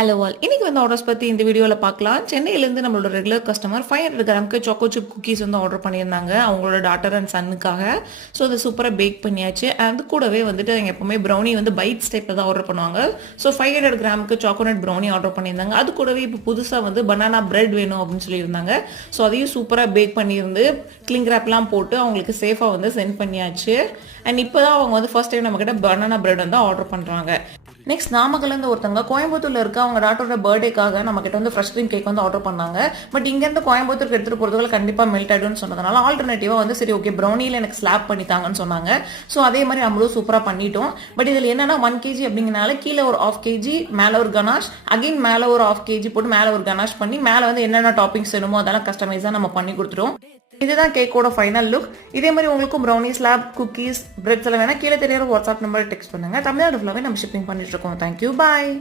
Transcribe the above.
Hello all, இன்னைக்கு வந்து orders பற்றி இந்த வீடியோவில் பார்க்கலாம். சென்னையிலேருந்து நம்மளோட ரெகுலர் கஸ்டமர் 500 கிராமுக்கு சாக்கோ சிப் குக்கீஸ் வந்து ஆர்டர் பண்ணியிருந்தாங்க அவங்களோட டாட்டர் அண்ட் சன்னுக்காக. ஸோ அதை சூப்பராக பேக் பண்ணியாச்சு. அது கூடவே வந்துட்டு அவங்க எப்போவுமே ப்ரௌனி வந்து பைட்ஸ் டைப்பில் தான் ஆர்டர் பண்ணுவாங்க. ஸோ 500 கிராமுக்கு சாக்கோனட் ப்ரௌனி ஆர்டர் பண்ணியிருந்தாங்க. அது கூடவே இப்போ புதுசாக வந்து பனானா பிரெட் வேணும் அப்படின்னு சொல்லியிருந்தாங்க. ஸோ அதையும் சூப்பராக பேக் பண்ணியிருந்து கிளிங் ரேப்லாம் போட்டு அவங்களுக்கு சேஃபாக வந்து சென்ட் பண்ணியாச்சு. அண்ட் இப்போ தான் அவங்க வந்து ஃபர்ஸ்ட் டைம் நம்மக்கிட்ட பனானா பிரெட் வந்து ஆர்டர் பண்ணுறாங்க. நெக்ஸ்ட் நாமக்கல்லேருந்து ஒருத்தவங்க கோயம்புத்தூர்ல இருக்க அவங்க டாட்டரோட பர்த்டேக்காக நம்ம கிட்ட வந்து ஃப்ரெஷ் க்ரீம் கேக் வந்து ஆர்டர் பண்ணாங்க. பட் இங்கேருந்து கோயம்புத்தூருக்கு எடுத்துகிட்டு போகிறதுக்குள்ள கண்டிப்பாக மெல்ட் ஆகிடும்னு சொன்னதுனால ஆல்டர்னேட்டிவாக வந்து சரி ஓகே ப்ரௌனியில் எனக்கு ஸ்லாப் பண்ணித்தாங்கன்னு சொன்னாங்க. ஸோ அதே மாதிரி நம்மளும் சூப்பராக பண்ணிட்டோம். பட் இதில் என்னன்னா 1 kg அப்படிங்கிறனால கீழே ஒரு 1/2 kg மேலே ஒரு கனாஷ், அகைன் மேலே ஒரு 1/2 kg போட்டு மேலே ஒரு கனாஷ் பண்ணி மேலே வந்து என்னென்ன டாப்பிங்ஸ் வேணுமோ அதெல்லாம் கஸ்டமைஸாக நம்ம பண்ணி கொடுத்துட்டோம். இதுதான் கேக்கோட ஃபைனல் லுக். இதே மாதிரி உங்களுக்கும் ப்ரௌனி, ஸ்லாப், குக்கீஸ், பிரெட்ஸ் எல்லாம் வேணா கீழே தெரியாத வாட்ஸ்அப் நம்பர் டெக்ஸ்ட் பண்ணுங்க. தமிழ்நாடு ஃபுல்லாகவே நம்ம ஷிப்பிங் பண்ணிட்டு இருக்கோம். தேங்க்யூ, பாய்.